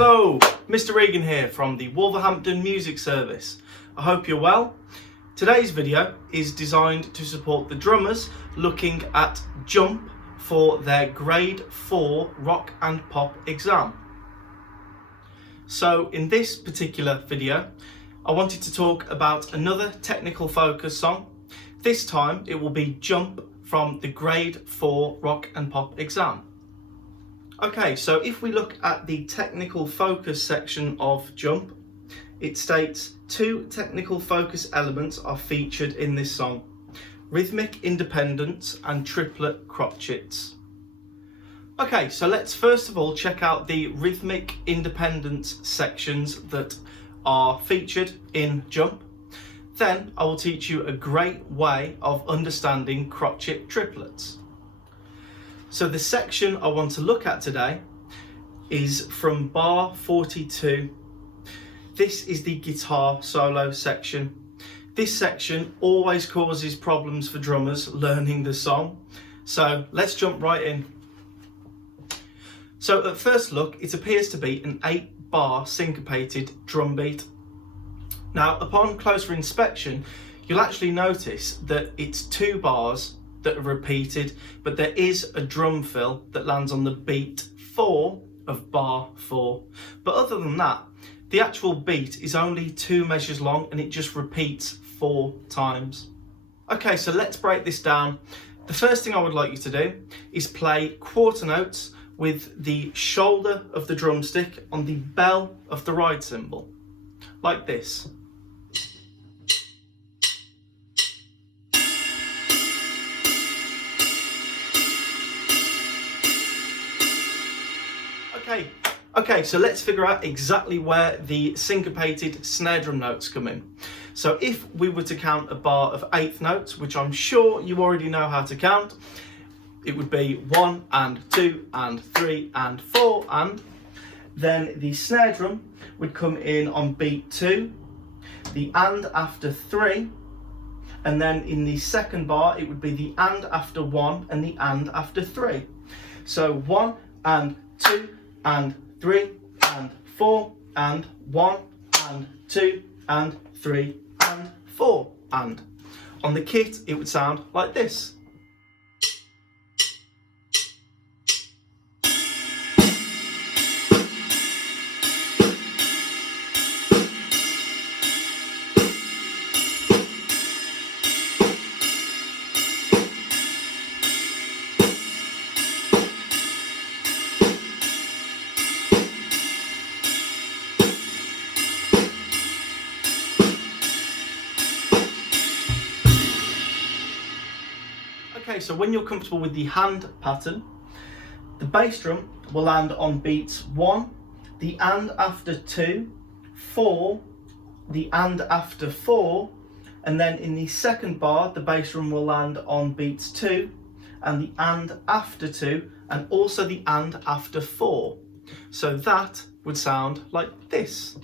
Hello, Mr. Regan here from the Wolverhampton Music Service. I hope you're well. Today's video is designed to support the drummers looking at Jump for their Grade 4 Rock and Pop exam. So in this particular video, I wanted to talk about another technical focus song. This time it will be Jump from the Grade 4 Rock and Pop exam. Okay, so if we look at the technical focus section of Jump, it states 2 technical focus elements are featured in this song: rhythmic independence and triplet crotchets. Okay, so let's first of all check out the rhythmic independence sections that are featured in Jump. Then I will teach you a great way of understanding crotchet triplets. So the section I want to look at today is from bar 42. This is the guitar solo section. This section always causes problems for drummers learning the song. So let's jump right in. So at first look, it appears to be an 8-bar syncopated drum beat. Now, upon closer inspection, you'll actually notice that it's 2 bars that are repeated, but there is a drum fill that lands on the beat 4 of bar 4. But other than that, the actual beat is only 2 measures long and it just repeats 4 times. Okay, so let's break this down. The first thing I would like you to do is play quarter notes with the shoulder of the drumstick on the bell of the ride cymbal, like this. Okay, so let's figure out exactly where the syncopated snare drum notes come in. So if we were to count a bar of 8th notes, which I'm sure you already know how to count, it would be 1 and 2 and 3 and 4 and. Then the snare drum would come in on beat 2, the and after 3, and then in the second bar it would be the and after 1 and the and after 3. So 1 and 2 and 3 and 4 and 1 and 2 and 3 and 4 and. On the kit it would sound like this. Okay, so when you're comfortable with the hand pattern, the bass drum will land on beats 1, the and after 2, 4, the and after 4, and then in the second bar the bass drum will land on beats 2 and the and after 2 and also the and after 4. So that would sound like this.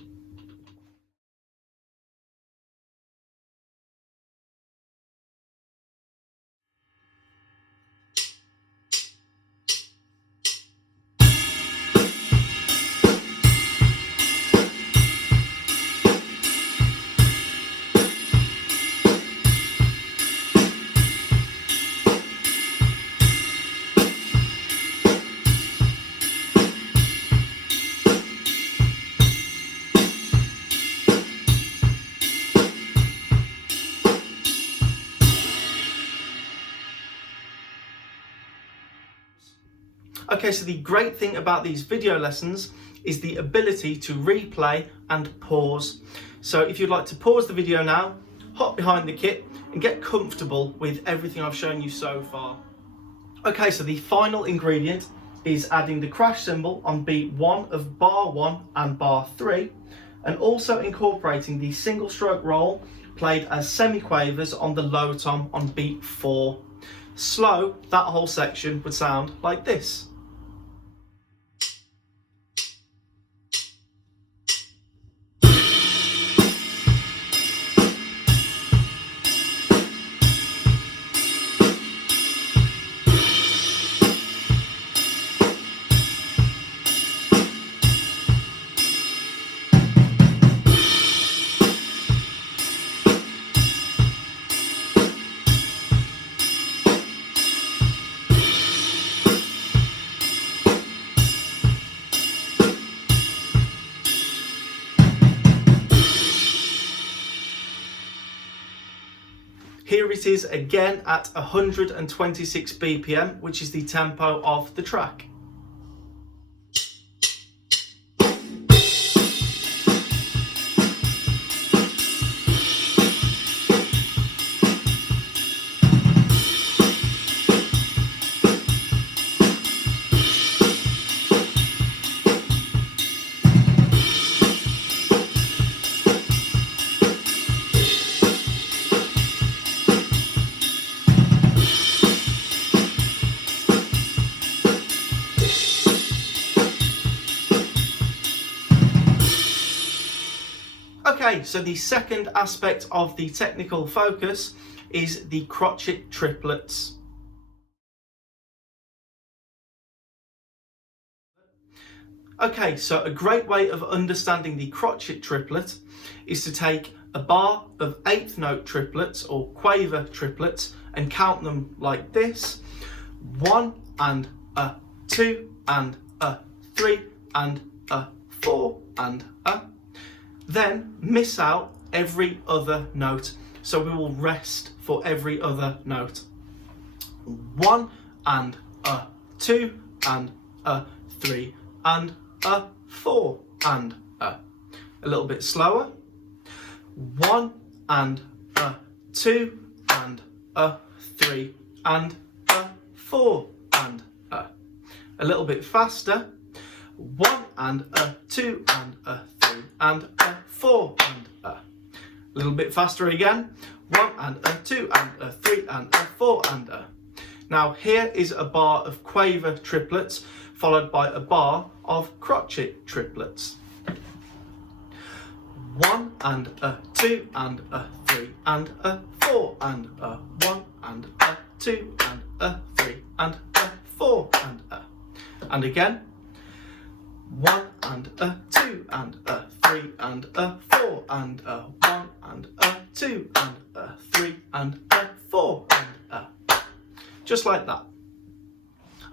Okay, so the great thing about these video lessons is the ability to replay and pause. So if you'd like to pause the video now, hop behind the kit and get comfortable with everything I've shown you so far. Okay, so the final ingredient is adding the crash cymbal on beat 1 of bar 1 and bar 3, and also incorporating the single stroke roll played as semi-quavers on the low tom on beat 4. Slow, that whole section would sound like this. it is again at 126 BPM, which is the tempo of the track. Okay, so the second aspect of the technical focus is the crotchet triplets. Okay, so a great way of understanding the crotchet triplet is to take a bar of eighth note triplets or quaver triplets and count them like this: 1 and a, 2 and a, 3 and a, 4 and a. Then miss out every other note. So we will rest for every other note. 1 and a, 2 and a, 3 and a, 4 and a. A little bit slower. 1 and a, 2 and a, 3 and a, 4 and a. A little bit faster. 1 and a, 2 and a, 3 and a, 4 and a. A little bit faster again. 1 and a, 2 and a, 3 and a, 4 and a. Now here is a bar of quaver triplets followed by a bar of crotchet triplets. 1 and a, 2 and a, 3 and a, 4 and a. 1 and a, 2 and a, 3 and a, 4 and a. And again. 1 and a, 2 and a, 3 and a, 4 and a. 1 and a, 2 and a, 3 and a, 4 and a. Just like that.